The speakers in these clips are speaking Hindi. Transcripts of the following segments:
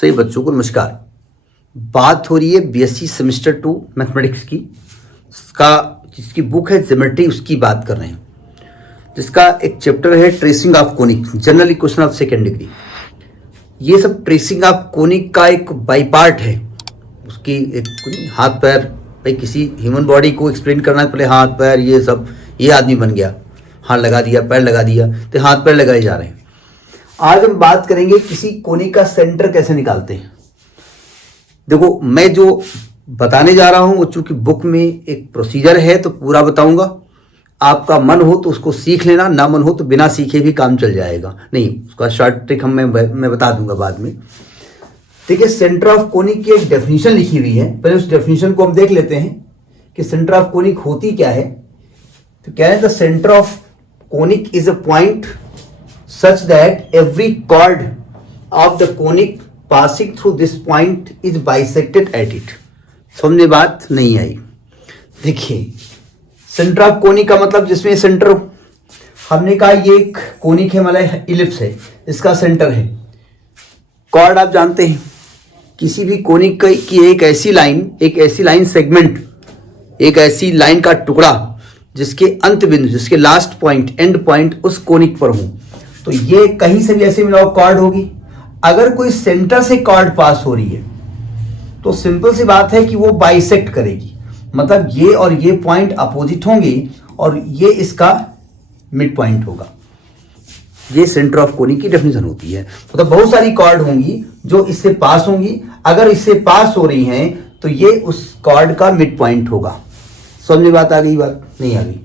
सभी बच्चों को नमस्कार। बात हो रही है बीएससी सेमेस्टर 2 मैथमेटिक्स की, जिसकी बुक है ज्योमेट्री, उसकी बात कर रहे हैं। जिसका एक चैप्टर है tracing of conic, general equation of second degree. ये सब ट्रेसिंग ऑफ कोनिक का एक बाई पार्ट है। उसकी एक हाथ पैर, भाई किसी ह्यूमन बॉडी को एक्सप्लेन करना है, पहले हाथ पैर ये सब, ये आदमी बन गया, हाथ लगा दिया, पैर लगा दिया, तो हाथ पैर लगाए जा रहे हैं। आज हम बात करेंगे किसी कोनिक का सेंटर कैसे निकालते हैं। देखो, मैं जो बताने जा रहा हूं वो चूंकि बुक में एक प्रोसीजर है तो पूरा बताऊंगा। आपका मन हो तो उसको सीख लेना, ना मन हो तो बिना सीखे भी काम चल जाएगा। नहीं, उसका शॉर्ट ट्रिक मैं बता दूंगा बाद में। देखिए, सेंटर ऑफ कोनिक की एक डेफिनेशन लिखी हुई है। पहले उस डेफिनेशन को हम देख लेते हैं कि सेंटर ऑफ कोनिक होती क्या है। तो क्या है, the centre of conic is a point such that every chord of the conic passing through this point is bisected at it। समझे बात? नहीं आई। देखिए, सेंटर ऑफ कोनिक का मतलब जिसमें सेंटर, हमने कहा ये एक कोनिक है, मतलब इलिप्स है, इसका सेंटर है। कॉर्ड आप जानते हैं, किसी भी कोनिक की एक ऐसी लाइन सेगमेंट, एक ऐसी लाइन का टुकड़ा जिसके अंत बिंदु, जिसके लास्ट पॉइंट, एंड पॉइंट उस कोनिक पर हो, तो ये कहीं से भी ऐसे मिलाओ कॉर्ड होगी। अगर कोई सेंटर से कॉर्ड पास हो रही है तो सिंपल सी बात है कि वो बाइसेक्ट करेगी, मतलब ये और ये पॉइंट अपोजिट होंगे और ये इसका मिड पॉइंट होगा। ये सेंटर ऑफ कोनिक की डेफिनेशन होती है। मतलब बहुत सारी कॉर्ड होंगी जो इससे पास होंगी, अगर इससे पास हो रही हैं तो ये उस कॉर्ड का मिड पॉइंट होगा। समझ बात आ गई? बात नहीं आ गई?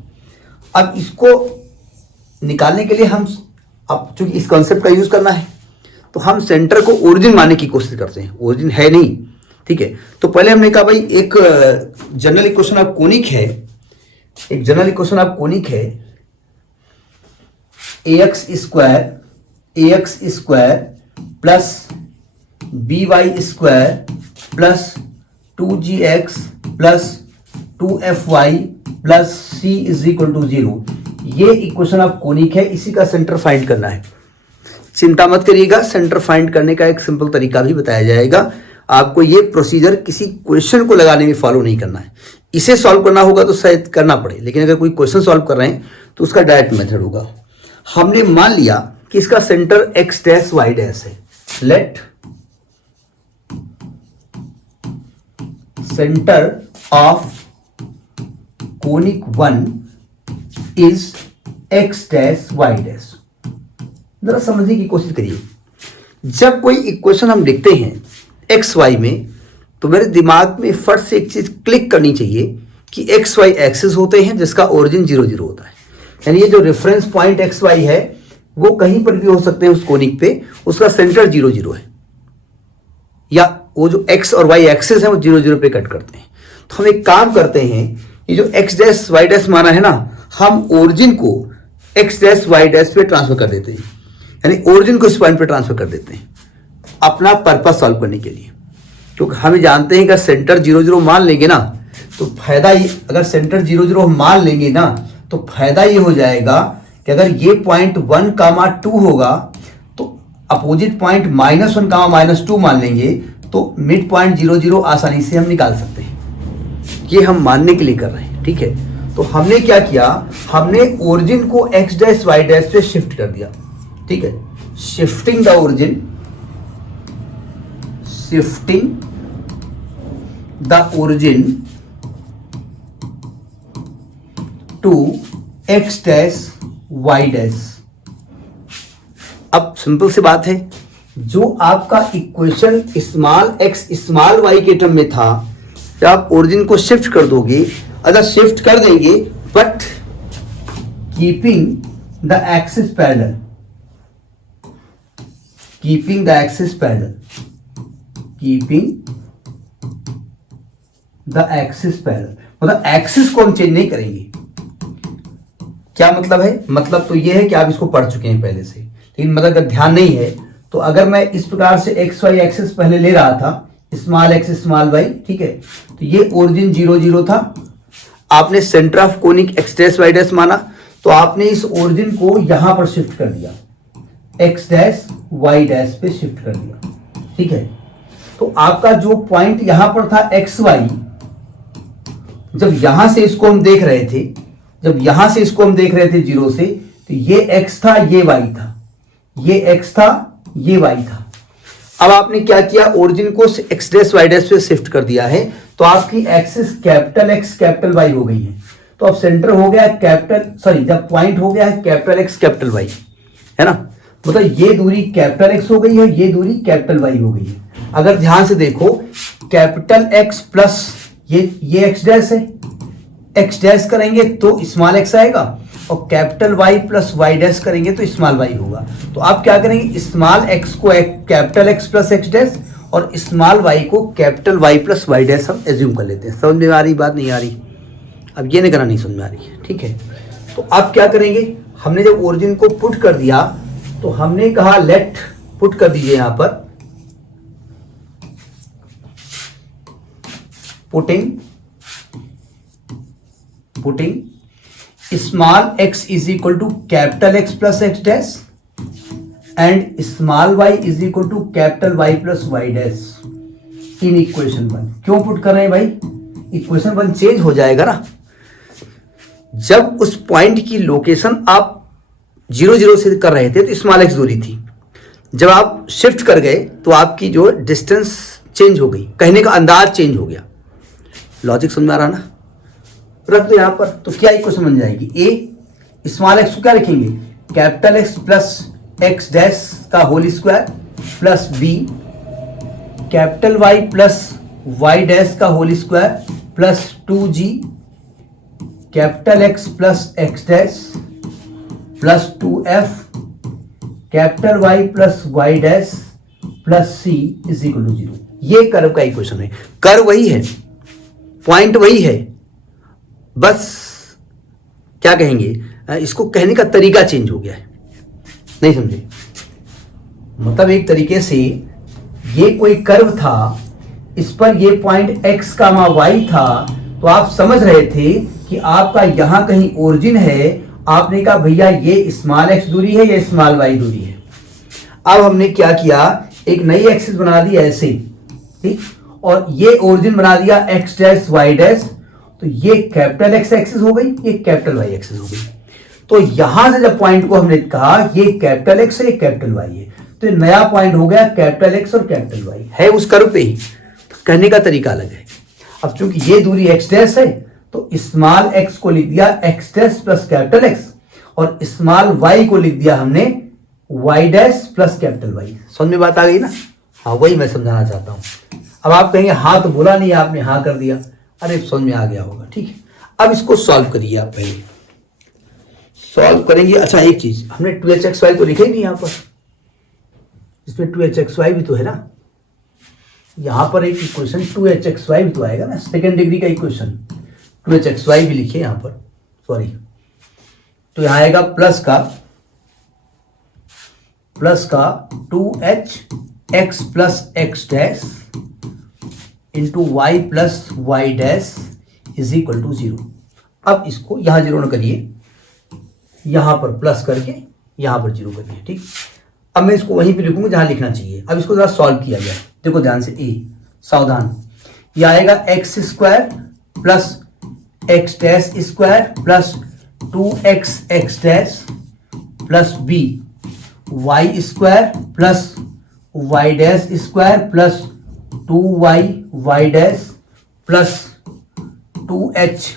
अब इसको निकालने के लिए हम, अब चूंकि इस कॉन्सेप्ट का यूज करना है तो हम सेंटर को ओरिजिन मानने की कोशिश करते हैं। ओरिजिन है नहीं, ठीक है। तो पहले हमने कहा भाई एक जनरल इक्वेशन ऑफ कोनिक है, एक जनरल इक्वेशन ऑफ कोनिक है ax square plus by square plus 2gx plus 2fy plus c is equal to 0। ये इक्वेशन ऑफ कोनिक है, इसी का सेंटर फाइंड करना है। चिंता मत करिएगा, सेंटर फाइंड करने का एक सिंपल तरीका भी बताया जाएगा। आपको ये प्रोसीजर किसी क्वेश्चन को लगाने में फॉलो नहीं करना है। इसे सॉल्व करना होगा तो शायद करना पड़े, लेकिन अगर कोई क्वेश्चन सॉल्व कर रहे हैं तो उसका डायरेक्ट मेथड होगा। हमने मान लिया कि इसका center x dash y dash है। Let center of conic 1 is x dash y dash. जरा समझने की कोशिश करिए। जब कोई इक्वेशन हम लिखते हैं एक्स वाई में, तो मेरे दिमाग में फट से एक चीज क्लिक करनी चाहिए कि एक्स वाई एक्सिस होते हैं जिसका ओरिजिन 0 0 होता है। यानी ये जो रेफरेंस पॉइंट एक्स वाई है वो कहीं पर भी हो सकते हैं उस कोनिक पे, उसका सेंटर 0 0 है, या वो जो एक्स और वाई एक्सिस है वो 0 0 पे कट करते हैं। तो हम एक काम करते हैं, ये जो एक्स डैश वाई डैश माना है ना, हम ओरिजिन को एक्स डैश वाई डैश पे ट्रांसफर कर देते हैं, यानी ओरिजिन को इस पॉइंट पे ट्रांसफर कर देते हैं अपना पर्पस सॉल्व करने के लिए। क्योंकि हम जानते हैं कि सेंटर 0 0 मान लेंगे ना तो फायदा ये, अगर सेंटर 0 0 मान लेंगे ना तो फायदा ये हो जाएगा कि अगर ये पॉइंट 1,2 होगा तो अपोजिट पॉइंट -1, -2 मान लेंगे तो मिड पॉइंट 0 0 आसानी से हम निकाल सकते हैं। ये हम मानने के लिए कर रहे हैं, ठीक है। तो हमने क्या किया, हमने ओरिजिन को x डैश y डैश पे शिफ्ट कर दिया, ठीक है। Shifting the origin, shifting the origin to x dash y dash. अब सिंपल सी बात है, जो आपका equation small x small y के टर्म में था, जब आप ओरिजिन को शिफ्ट कर दोगे, अगर शिफ्ट कर देंगे but keeping the axis parallel, keeping the axis parallel, keeping the axis parallel, मतलब एक्सिस को हम चेंज नहीं करेंगे। क्या मतलब है? मतलब तो यह है कि आप इसको पढ़ चुके हैं पहले से, लेकिन मतलब अगर ध्यान नहीं है तो अगर मैं इस प्रकार से एक्स वाई एक्सिस पहले ले रहा था, स्मॉल एक्स स्मॉल वाई, ठीक है, तो ये ओरिजिन 0 0 था। आपने centre of conic X dash Y dash माना, तो आपने इस ओरिजिन को यहां पर शिफ्ट कर दिया, एक्स डैश वाई डैश पे शिफ्ट कर दिया, ठीक है। तो आपका जो पॉइंट यहां पर था एक्स वाई, जब यहां से इसको हम देख रहे थे, जब यहां से इसको हम देख रहे थे जीरो से, तो ये एक्स था, ये वाई था, ये एक्स था, ये वाई था। अब आपने क्या किया, ओरिजिन को एक्स डैश वाई डैश पे शिफ्ट कर दिया है, तो आपकी axis capital X capital Y हो गई है। तो अब सेंटर हो गया कैपिटल, सॉरी, जब पॉइंट हो गया है कैपिटल एक्स कैपिटल वाई, है ना, मतलब ये दूरी कैपिटल एक्स हो गई है, ये दूरी कैपिटल वाई हो गई है। अगर ध्यान से देखो, कैपिटल एक्स प्लस ये एक्स डैश है, एक्स डैश करेंगे तो स्मॉल एक्स आएगा, और capital Y plus Y dash करेंगे तो स्मॉल वाई होगा। तो आप क्या करेंगे, स्मॉल एक्स को capital X plus X dash और स्मॉल वाई को capital Y plus Y dash हम एज्यूम कर लेते हैं। समझ में आ रही बात, नहीं आ रही? अब ये नहीं करना, नहीं समझ में आ रही है, ठीक है। तो आप क्या करेंगे, हमने जब ओरिजिन को पुट कर दिया तो हमने कहा लेट, पुट कर दीजिए यहां पर, putting small X is equal to capital X plus X dash and small Y is equal to capital Y plus Y dash in equation 1। क्यों पुट कर रहे हैं भाई, इक्वेशन 1 चेंज हो जाएगा ना। जब उस पॉइंट की लोकेशन आप 0 0 से कर रहे थे तो स्मॉल एक्स दूरी थी, जब आप शिफ्ट कर गए तो आपकी जो डिस्टेंस चेंज हो गई, कहने का अंदाज चेंज हो गया। लॉजिक समझ में आ रहा ना? रख दो यहां पर, तो क्या इक्वेशन बन जाएगी, ए स्मॉल एक्स को क्या रखेंगे, capital X plus X dash का whole square plus B capital Y plus Y dash का whole square plus 2g capital X plus X dash plus 2f capital Y plus Y dash plus c is equal to 0। ये कर्व का इक्वेशन है। कर्व वही है, पॉइंट वही है, बस क्या कहेंगे, इसको कहने का तरीका चेंज हो गया है। नहीं समझे? मतलब एक तरीके से ये कोई कर्व था, इस पर ये पॉइंट x कामा y था, तो आप समझ रहे थे कि आपका यहां कहीं ओरिजिन है। आपने कहा भैया ये स्मॉल x दूरी है, ये स्मॉल y दूरी है। अब हमने क्या किया, एक नई एक्सिस बना दी ऐसे, ठीक, और ये ओरिजिन बना दिया x डैश y डैश, तो ये कैपिटल एक्स एक्सिस हो गई, ये कैपिटल वाई एक्सिस हो गई। तो यहां से जब पॉइंट को हमने कहा ये कैपिटल एक्स है, ये कैपिटल वाई है, तो नया पॉइंट हो गया कैपिटल एक्स और कैपिटल वाई है उस कर्व पे ही। तो कहने का तरीका अलग है। अब चूंकि ये दूरी एक्स डैश है तो स्मॉल एक्स को लिख दिया X dash plus capital X, और स्मॉल वाई को लिख दिया हमने Y dash plus capital Y. समझ में बात आ गई ना? हाँ, वही मैं समझाना चाहता हूं। अब आप कहेंगे हाँ तो बोला नहीं आपने, हाँ कर दिया, अरे समझ में आ गया होगा, ठीक है। अब इसको सॉल्व करिए, आप पहले सॉल्व करेंगे। अच्छा एक चीज, हमने 2hxy तो लिखे ही नहीं यहाँ पर, इसमें 2hxy भी तो है ना, यहाँ पर एक इक्वेशन 2hxy भी तो आएगा ना, सेकेंड डिग्री का इक्वेशन 2hxy भी लिखे यहाँ पर, सॉरी। तो यहाँ आएगा प्लस का 2hx plus X dash into Y plus Y dash is equal to 0। अब इसको यहां 0 न करिए, यहां पर प्लस करके यहां पर 0 करिए, ठीक। अब मैं इसको वहीं पे लिखूंगा जहां लिखना चाहिए। अब इसको जरा सॉल्व किया गया, देखो ध्यान से, सावधान। ये आएगा X square plus X dash square plus 2x X dash plus B Y square plus Y dash square plus 2y Y dash plus 2h।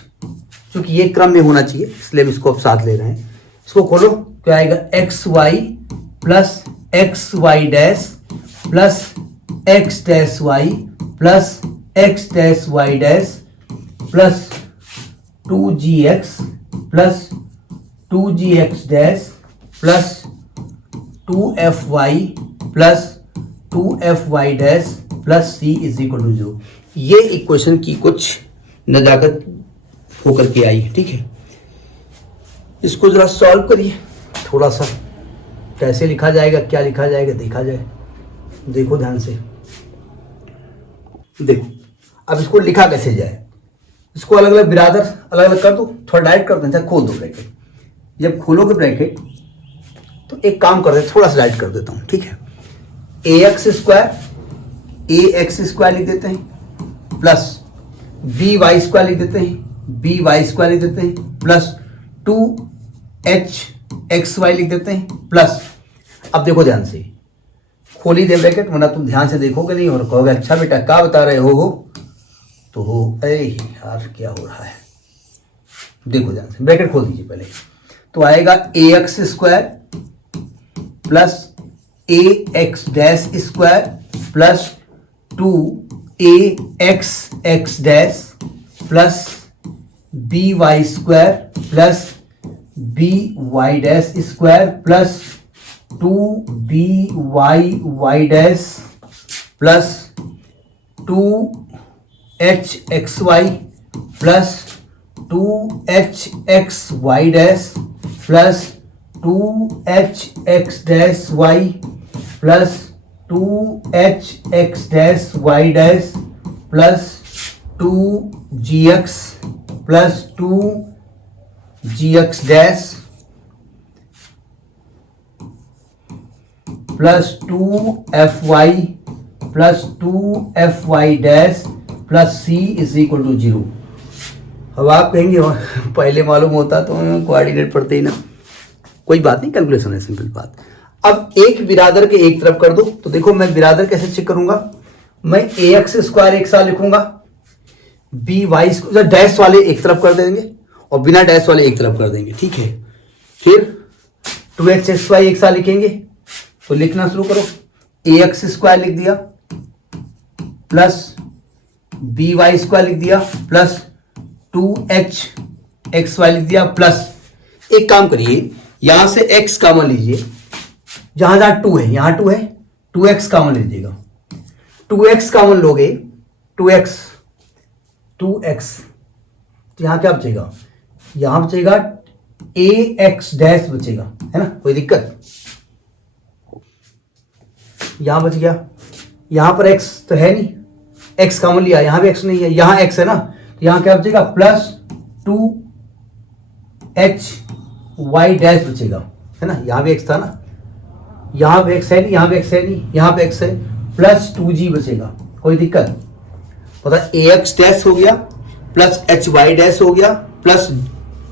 चूंकि ये क्रम में होना चाहिए इसलिए हम इसको अब साथ ले रहे हैं। इसको खोलो, क्या आएगा, X Y plus X Y dash plus X dash Y plus X dash Y dash plus 2gx plus 2gx dash plus 2fy plus 2fy dash plus c is equal to 0। ये इक्वेशन की कुछ नजाकत होकर के आई, ठीक है। इसको जरा सॉल्व करिए थोड़ा सा, कैसे लिखा जाएगा, क्या लिखा जाएगा, देखा जाए। देखो ध्यान से, देखो अब इसको लिखा कैसे जाए। इसको अलग अलग बिरादर अलग अलग कर दो, थोड़ा डायरेक्ट कर दो, खोल दो ब्रैकेट। जब खोलोगे ब्रैकेट तो एक काम कर दे, थोड़ा सा डायरेक्ट कर देता हूं, ठीक है। ax स्क्वायर ए एक्स स्क्वायर लिख देते हैं प्लस बी वाई स्क्वायर लिख देते हैं, बी वाई स्क्वायर लिख देते हैं प्लस 2h एक्स वाई लिख देते हैं प्लस, अब देखो ध्यान से, खोली दे ब्रैकेट, वरना तुम ध्यान से देखोगे नहीं और कहोगे अच्छा बेटा क्या बता रहे हो तो हो अरे यार क्या हो रहा है। देखो ध्यान से, ब्रैकेट खोल दीजिए पहले, तो आएगा A X square plus A X dash square plus 2 X X dash plus B Y square plus B Y dash square plus 2b Y dash plus 2h X Y plus 2h X Y dash plus 2h X dash Y plus 2h X dash Y dash plus 2gx plus 2gx dash plus 2fy plus 2fy dash plus c is equal to 0। अब आप कहेंगे पहले मालूम होता तो कोऑर्डिनेट पढ़ते ही ना, कोई बात नहीं, कैलकुलेशन है, सिंपल बात। अब एक बिरादर के एक तरफ कर दो, तो देखो मैं बिरादर कैसे चेक करूंगा, मैं ए एक्स स्क्वायर एक साथ लिखूंगा, बी वाई डैश वाले एक तरफ कर देंगे और बिना डैश वाले एक तरफ कर देंगे, ठीक है। फिर 2h एक्स वाई एक साथ लिखेंगे, तो लिखना शुरू करो, ए एक्स स्क्वायर लिख दिया प्लस बी वाई स्क्वायर लिख दिया प्लस 2h एक्स वाई लिख दिया प्लस, एक काम करिए यहां से x कॉमन लीजिए, जहां जहां 2 है यहां 2 है, 2x कॉमन लीजिएगा, 2x कॉमन लोगे 2x तो यहां क्या बचेगा, यहां बचेगा ए एक्स डैश बचेगा, है ना, कोई दिक्कत, यहां बच गया, यहां पर x तो है नहीं, x कॉमन लिया, यहां भी x नहीं है, यहां x है ना, तो यहां क्या बचेगा प्लस 2h वाई डैश बचेगा, है ना, यहां भी x था ना, यहां पे x है नहीं, यहां पे x है नहीं, यहां पे x है, प्लस 2g बचेगा, कोई दिक्कत, पता ए एक्स डैश हो गया प्लस एच वाई डैश हो गया प्लस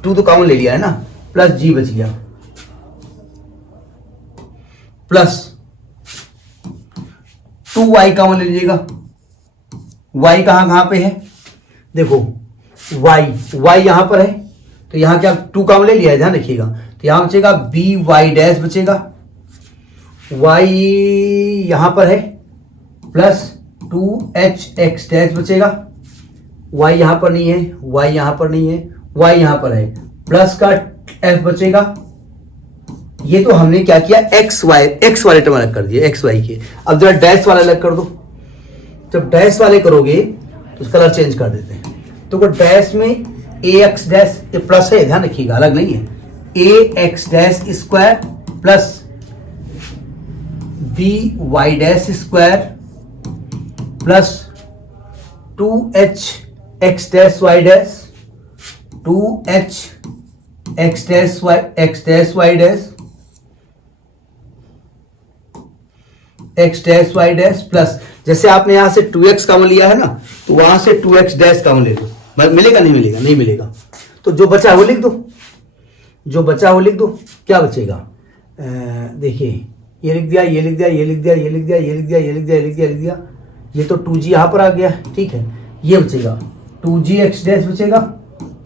2 तो कॉमन ले लिया है ना, प्लस g बच गया प्लस 2y कॉमन ले लीजिएगा, y कहां पे है, देखो y यहां पर है, तो यहां क्या 2 कॉमन ले लिया है, ध्यान रखिएगा, तो यहां बचेगा बी वाई डैश बचेगा, y यहां पर है प्लस 2h एक्स डैश बचेगा, y यहां पर नहीं है, y यहां पर नहीं है, y यहां पर है, प्लस का f बचेगा, ये तो हमने क्या किया एक्स वाले टर्म अलग कर दिए एक्स वाई के, अब जरा डैश वाला अलग कर दो, जब डैश वाले करोगे तो कलर चेंज कर देते हैं, तो डैश में ए एक्स डैश प्लस है, ध्यान रखिएगा अलग नहीं है, A X dash square plus B Y dash square plus 2h X dash Y dash 2h X dash Y dash X dash Y dash plus, जैसे आपने यहां से 2x कॉमन लिया है ना, तो वहां से 2x डैश कॉमन ले लो, मिलेगा नहीं मिलेगा, नहीं मिलेगा, तो जो बचा वो लिख दो, जो बचा वो लिख दो, क्या बचेगा, देखिए ये लिख दिया, ये लिख दिया, ये लिख दिया, ये लिख दिया, ये लिख दिया, ये लिख दिया, ये लिख दिया, लिख दिया, ये तो 2g यहां पर आ गया, ठीक है, ये बचेगा 2g एक्स डैश बचेगा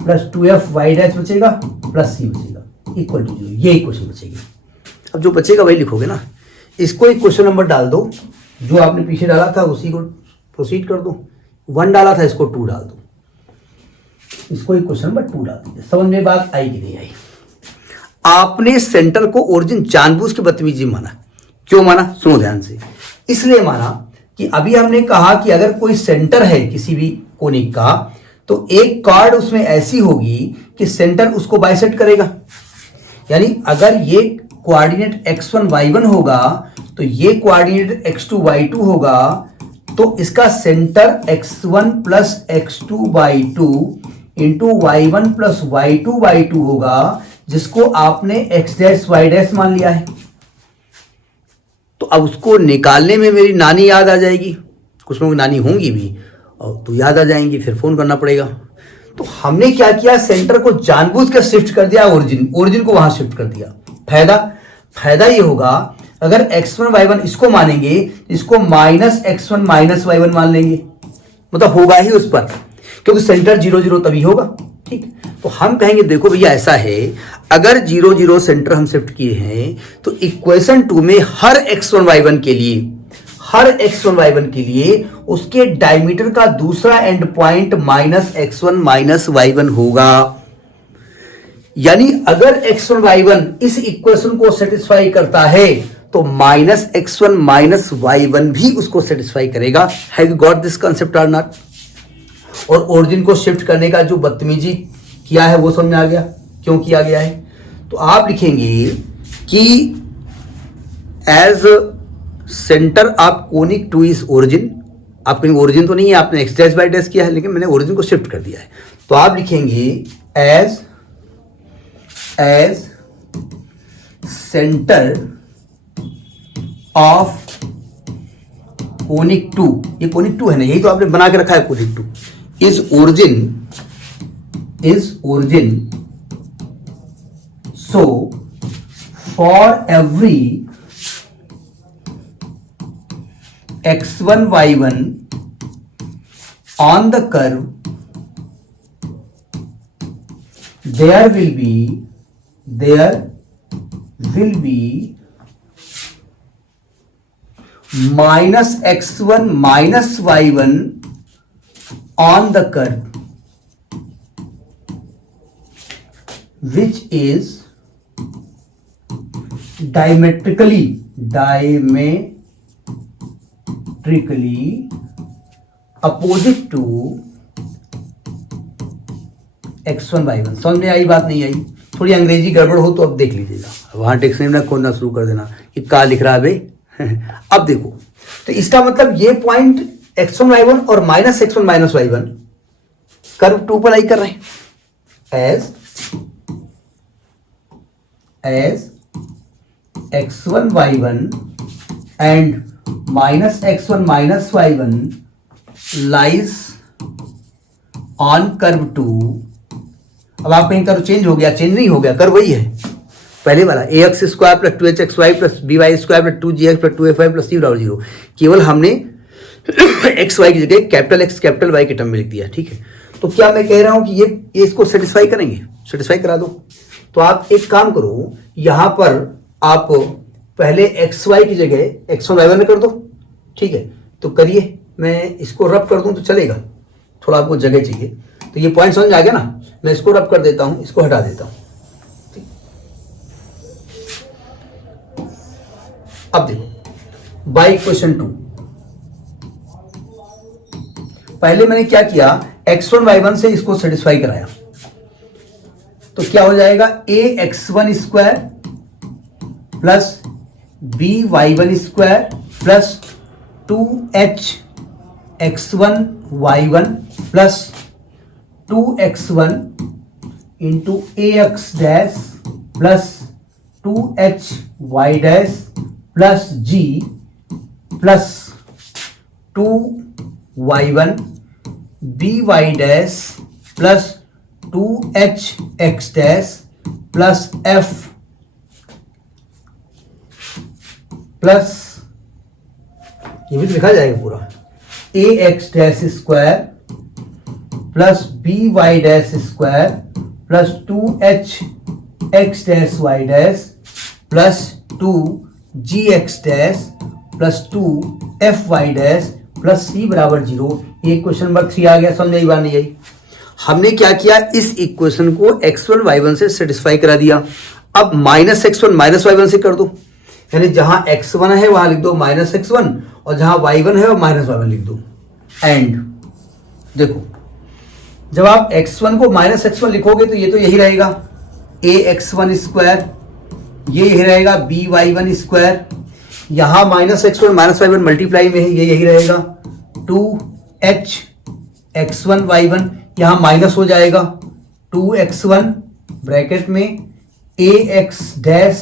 प्लस 2f वाई डैश बचेगा प्लस c बचेगा इक्वल टू 0, ये इक्वेशन बचेगी। अब जो बचेगा वही लिखोगे ना, इसको एक क्वेश्चन नंबर डाल दो, जो आपने पीछे डाला था उसी को प्रोसीड कर दो, 1 डाला था इसको 2 डाल दो, इसको एक क्वेश्चन नंबर 2 डाल दीजिए, समझ में बात आई कि नहीं आई। आपने सेंटर को ओरिजिन जानबूझ के बदतमीजी माना, क्यों माना, सुनो ध्यान से, इसलिए माना कि अभी हमने कहा कि अगर कोई सेंटर है किसी भी कोनिक का, तो एक कार्ड उसमें ऐसी होगी कि सेंटर उसको बाइसेक्ट करेगा, यानी अगर ये कोऑर्डिनेट x1 y1 होगा तो ये कोऑर्डिनेट x2 y2 होगा, तो इसका centre x1 plus x2 y2 into y1 plus y2 y2 होगा, जिसको आपने x डैश y डैश मान लिया है। तो अब उसको निकालने में मेरी नानी याद आ जाएगी, कुछ लोगों की नानी होंगी भी और तो याद आ जाएंगी, फिर फ़ोन करना पड़ेगा। तो हमने क्या किया, सेंटर को जानबूझ कर शिफ्ट कर दिया, ओरिजिन को वहां शिफ्ट कर दिया। फायदा ये होगा, अगर x1 y1 इसको मानेंगे, इसको -x1 -y1 मान लेंगे, मतलब होगा ही उस पर, क्योंकि सेंटर 0 0 तभी होगा। ठीक, तो हम कहेंगे देखो भैया ऐसा है, अगर 0 0 सेंटर हम शिफ्ट किए हैं तो इक्वेशन 2 में हर x1 y1 के लिए उसके डायमीटर का दूसरा एंड पॉइंट -x1 -y1 होगा। यानी अगर x1 y1 इस इक्वेशन को सेटिस्फाई करता है तो -x1 -y1 भी उसको सेटिस्फाई करेगा। Have you got this concept और नॉट? और ओरिजिन को शिफ्ट करने का जो बदतमीजी किया है वो समझ में आ गया क्यों किया गया है? तो आप लिखेंगे कि as centre of conic two is origin. आप कहेंगे ओरिजिन तो नहीं है, आपने x डैश बाय डैश किया है, लेकिन मैंने ओरिजिन को शिफ्ट कर दिया है। तो आप लिखेंगे as centre of conic two, ये कोनिक टू है ना, यही तो आपने बना के रखा है conic two, is origin so for every x1 y1 on the curve there will be -x1 -y1 on the curve which is diametrically opposite to x1 y1। समझ में आई बात नहीं आई? थोड़ी अंग्रेजी गड़बड़ हो तो अब देख लीजिएगा, वहां टेक्स्ट में खोलना शुरू कर देना कि क्या लिख रहा है बे। अब देखो, तो इसका मतलब ये पॉइंट x1 y1 और -x1 -y1 कर्व 2 पर लाई कर रहे हैं। As x1 y1 and -x1 -y1 lies on curve 2। अब आप कहीं कर्व चेंज हो गया, चेंज नहीं हो गया, कर्व वही है पहले वाला, ax square plus 2hxy plus by square plus 2gx plus 2fy plus c/0। केवल हमने xy की जगह कैपिटल X कैपिटल Y के टर्म में लिख दिया। ठीक है, तो क्या मैं कह रहा हूं कि ये इसको सेटिस्फाई करेंगे? सेटिस्फाई करा दो। तो आप एक काम करो, यहां पर आप पहले xy की जगह x1 y1 कर दो। ठीक है, तो करिए, मैं इसको रब कर दूं तो चलेगा, थोड़ा आपको जगह चाहिए। तो ये पॉइंट समझ आ गया ना, मैं इसको रब कर देता हूं, इसको हटा देता हूं। ठीक, अब देखो बाय इक्वेशन 2, पहले मैंने क्या किया, x1 y1 से इसको सेटिस्फाई कराया, तो क्या हो जाएगा, ax1 square plus by1 square plus 2hx1 y1 plus 2x1 into ax dash plus 2hy dash plus g plus 2y1 by dash plus 2hx dash plus f plus, ये भी लिखा जाएगा पूरा, ax dash square plus by dash square plus 2hx dash y dash plus 2gx dash plus 2fy dash plus c/0। ये क्वेश्चन नंबर 3 आ गया। समझ आई बात नहीं आई? हमने क्या किया, इस इक्वेशन को x1 y1 से सेटिस्फाई करा दिया। अब -x1 -y1 से कर दो, यानी जहां x1 है वहां लिख दो -x1 और जहां y1 है वह -y1 लिख दो। एंड देखो, जब आप x1 को -x1 लिखोगे तो ये तो यही रहेगा ax1 स्क्वायर, ये यही रहेगा by1 स्क्वायर, यहां -x1 -y1 मल्टीप्लाई में है, ये यही रहेगा 2hx1 y1, यहां माइनस हो जाएगा 2x1 ब्रैकेट में ax dash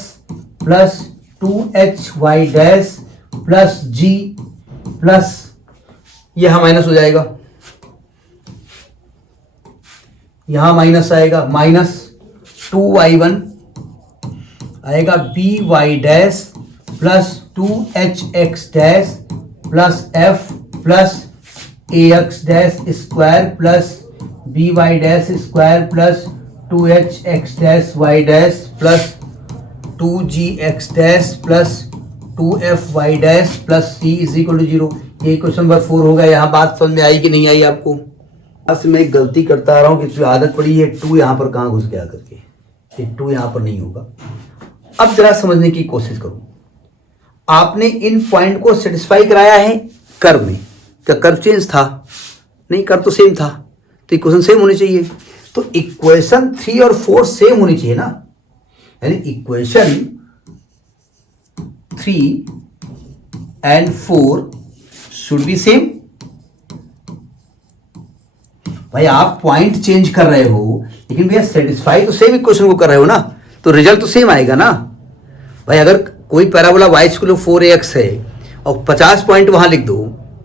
plus 2hy dash plus g plus ये यहां माइनस हो जाएगा, यहां माइनस आएगा, माइनस 2y1 आएगा by dash plus 2hx dash plus f plus ax dash square plus by dash square plus 2hx dash y dash plus 2gx dash plus 2fy dash plus c is equal to 0। ये क्वेश्चन नंबर 4 होगा। यहाँ बात समझ में आई कि नहीं आई आपको? बस मैं एक गलती करता आ रहा हूँ कि जो आदत पड़ी है 2 यहाँ पर कहाँ घुस गया करके, ये 2 यहाँ पर नहीं होगा। अब जरा समझने की कोशिश करो, आपने इन पॉइंट को सेटिस्फाई कराया है कर्व में, क्या कर्व चेंज था? नहीं, कर्व तो सेम था, तो इक्वेशन सेम होनी चाहिए। तो इक्वेशन 3 और 4 सेम होनी चाहिए ना, यानी equation 3 and 4 should be same. भाई आप पॉइंट चेंज कर रहे हो, लेकिन भैया सेटिस्फाई तो सेम इक्वेशन को कर रहे हो ना, तो रिजल्ट तो सेम आएगा ना। भाई अगर कोई पैराबोला y = 4ax है और 50 पॉइंट वहां लिख दो,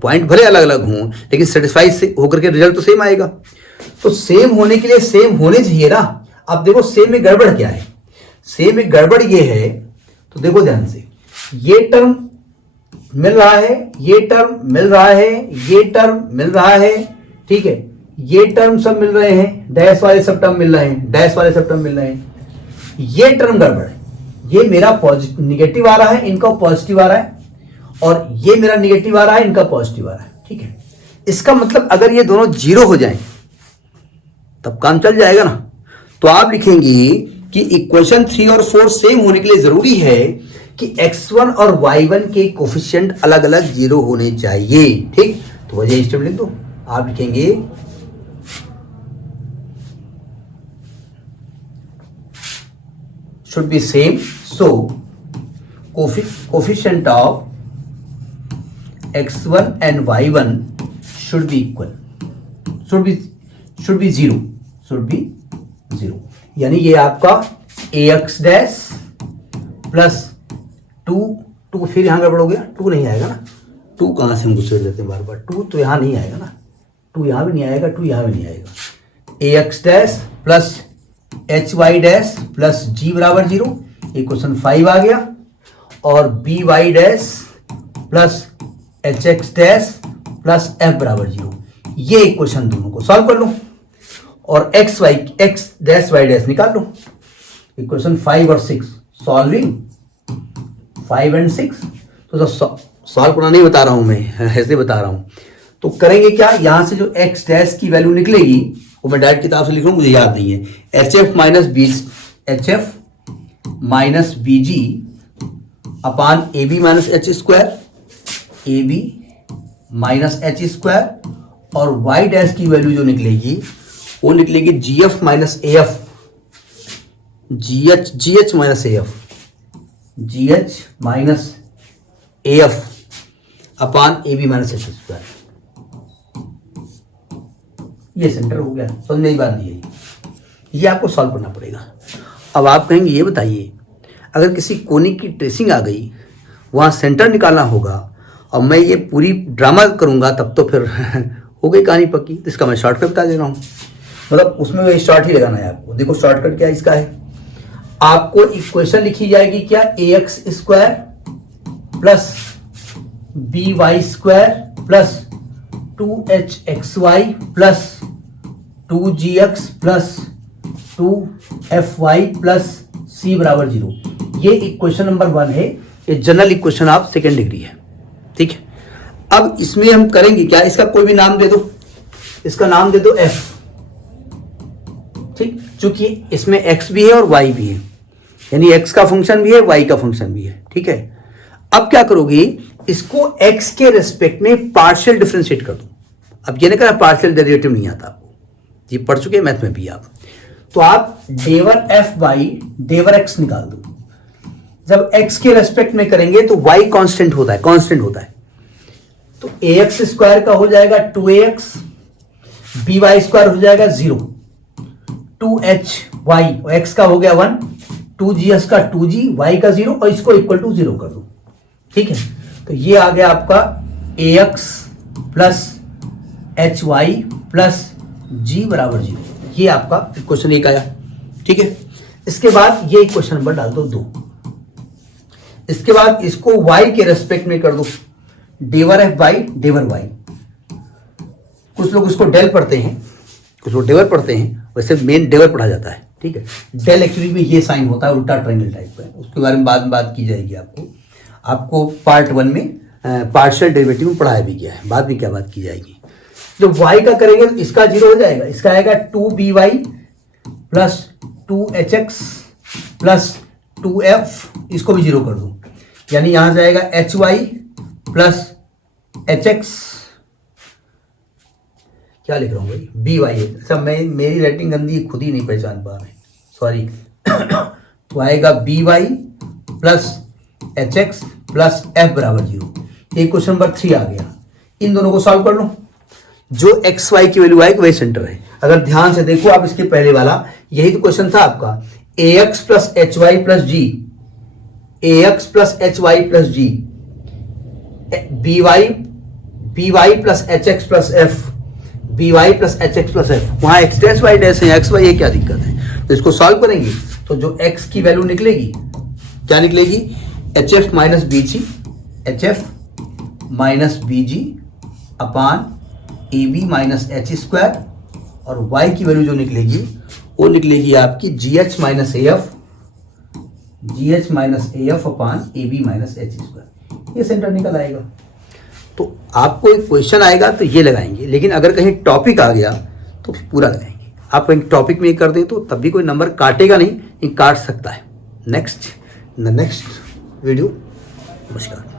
पॉइंट भले अलग अलग हों लेकिन सेटिस्फाई से होकर के रिजल्ट तो सेम आएगा। तो सेम होने के लिए सेम होने चाहिए ना। अब देखो सेम में गड़बड़ क्या है, सेम में गड़बड़ ये है, तो देखो ध्यान से, ये टर्म मिल रहा है, ये टर्म मिल रहा है, ये टर्म मिल रहा है, ठीक है, ये टर्म सब मिल रहे हैं, डैश वाले सब टर्म मिल रहे हैं, डैश वाले सब टर्म मिल रहे हैं, ये टर्म गड़बड़ है। ये मेरा पॉजिटिव निगेटिव आ रहा है, इनका पॉजिटिव आ रहा है, और ये मेरा निगेटिव आ रहा है, इनका पॉजिटिव आ रहा है, ठीक है। इसका मतलब अगर ये दोनों जीरो हो जाएं तब काम चल जाएगा ना। तो आप लिखेंगे कि इक्वेशन 3 और 4 सेम होने के लिए जरूरी है कि x1 और y1 के कोफिशिएंट अलग अलग जीरो होने चाहिए, ठीक। तो वजह स्टेप लिख दो, आप लिखेंगे should be same, so coefficient of x1 and y1 should be equal, should be zero, यानी ये आपका ax डैश प्लस 2 फिर यहां गड़बड़ हो गया, 2 नहीं आएगा ना, 2 कहां से हम घुसेड़ देते हैं बार बार, 2 तो यहां नहीं आएगा ना, 2 यहां भी नहीं आएगा, 2 यहां भी नहीं आएगा, ax dash plus hy dash plus g बराबर 0, इक्वेशन 5 आ गया, और by dash plus hx dash plus f बराबर 0, ये इक्वेशन दोनों को सॉल्व कर लो और x डैश y डैश निकाल लो। इक्वेशन 5 और 6 सॉल्विंग 5 एंड 6, तो सॉल्व करना नहीं बता रहा हूं मैं, ऐसे बता रहा हूं। तो करेंगे क्या, यहां से जो x डैश की वैल्यू निकलेगी वो मैं डायरेक्ट किताब से लिख रहा हूं, मुझे याद नहीं है, HF माइनस BG अपान AB minus H square, AB minus H square, और y डैश की वैल्यू जो निकलेगी वो निकलेगी GF minus AF, GH minus AF, GH minus AF अपान AB माइनस H स्क्वायर। ये सेंटर हो गया, समझ में बात नहीं है, ये आपको सॉल्व करना पड़ेगा। अब आप कहेंगे ये बताइए, अगर किसी कोनिक की ट्रेसिंग आ गई, वहाँ सेंटर निकालना होगा और मैं ये पूरी ड्रामा करूँगा, तब तो फिर हो गई कहानी पक्की। तो इसका मैं शॉर्टकट बता दे रहा हूँ, मतलब उसमें वही शॉर्ट ही लगाना है आपको। देखो शॉर्टकट क्या इसका है, आपको इक्वेशन लिखी जाएगी क्या, ax square plus by square plus 2hxy plus 2gx plus 2fy plus c बराबर 0। ये इक्वेशन नंबर 1 है, ये general equation of second degree है, ठीक है। अब इसमें हम करेंगे क्या, इसका कोई भी नाम दे दो, इसका नाम दे दो f, ठीक, चूंकि इसमें x भी है और y भी है, यानी x का फंक्शन भी है, y का फंक्शन भी है, ठीक है। अब क्या करोगे, इसको x के रेस्पेक्ट में पार्शियल डिफरेंशिएट कर दो। अब ये नहीं कहा पार्शियल डेरिवेटिव नहीं आता आपको, ये पढ़ चुके हैं मैथ में भी आप। तो आप डेवर f बाई डेवर x निकाल दो। जब x के रेस्पेक्ट में करेंगे तो y कांस्टेंट होता है, तो ax स्क्वायर का हो जाएगा 2ax, by स्क्वायर हो जाएगा 0, 2hy और x का हो गया 1, 2gs का 2g, y का 0 और इसको इक्वल टू 0 कर दो, ठीक है। तो ये आ गया आपका ax plus H Y plus G बराबर 0। ये आपका क्वेश्चन 1 आया, ठीक है। इसके बाद ये क्वेश्चन नंबर डाल दो 2। इसके बाद इसको y के रेस्पेक्ट में कर दो, डेवर एफ बाई डेवर y। कुछ लोग उसको डेल पढ़ते हैं, कुछ लोग डेवर पढ़ते हैं, वैसे मेन डेवर पढ़ा जाता है, ठीक है। डेल एक्चुअली में ये साइन होता है, उल्टा ट्रायंगल टाइप का, उसके बारे में बाद में बात की जाएगी। आपको पार्ट 1 में पार्शियल डेरिवेटिव में पढ़ाया भी गया है, बाद में क्या बात की जाएगी। जब y का करेंगे तो इसका 0 हो जाएगा, इसका आएगा 2by plus 2hx plus 2f, इसको भी 0 कर दूं, यानी यहां जाएगा hy प्लस hx, क्या लिख रहा हूं भाई, by है। अच्छा मेरी राइटिंग गंदी, खुद ही नहीं पहचान पा रहे, सॉरी। तो आएगा by plus hx plus f बराबर 0। ये क्वेश्चन नंबर 3 आ गया। इन दोनों को सॉल्व कर लो। जो एक्स वाई की वैल्यू आएगी वही सेंटर है। अगर ध्यान से देखो आप, इसके पहले वाला यही तो क्वेश्चन था आपका, ax plus H Y plus G, ax plus H Y plus G, by plus H X plus F, by plus H X plus F. वहां एक्स डैश वाई डैश है, एक्स वाई है, क्या दिक्कत है। तो इसको सॉल्व करेंगे तो जो x की वैल्यू निकलेगी, क्या निकलेगी, H F minus B G, H F minus B G upon A B minus H square, और y की वैल्यू जो निकलेगी वो निकलेगी आपकी G H minus A F upon A B minus H square. ये सेंटर निकल आएगा। तो आपको एक क्वेश्चन आएगा तो ये लगाएंगे, लेकिन अगर कहीं टॉपिक आ गया तो फिर पूरा लगाएंगे। आप कहीं टॉपिक में कर दें तो तब भी कोई नंबर काटेगा नहीं, काट सकता है। नेक्स्ट वीडियो, नमस्कार।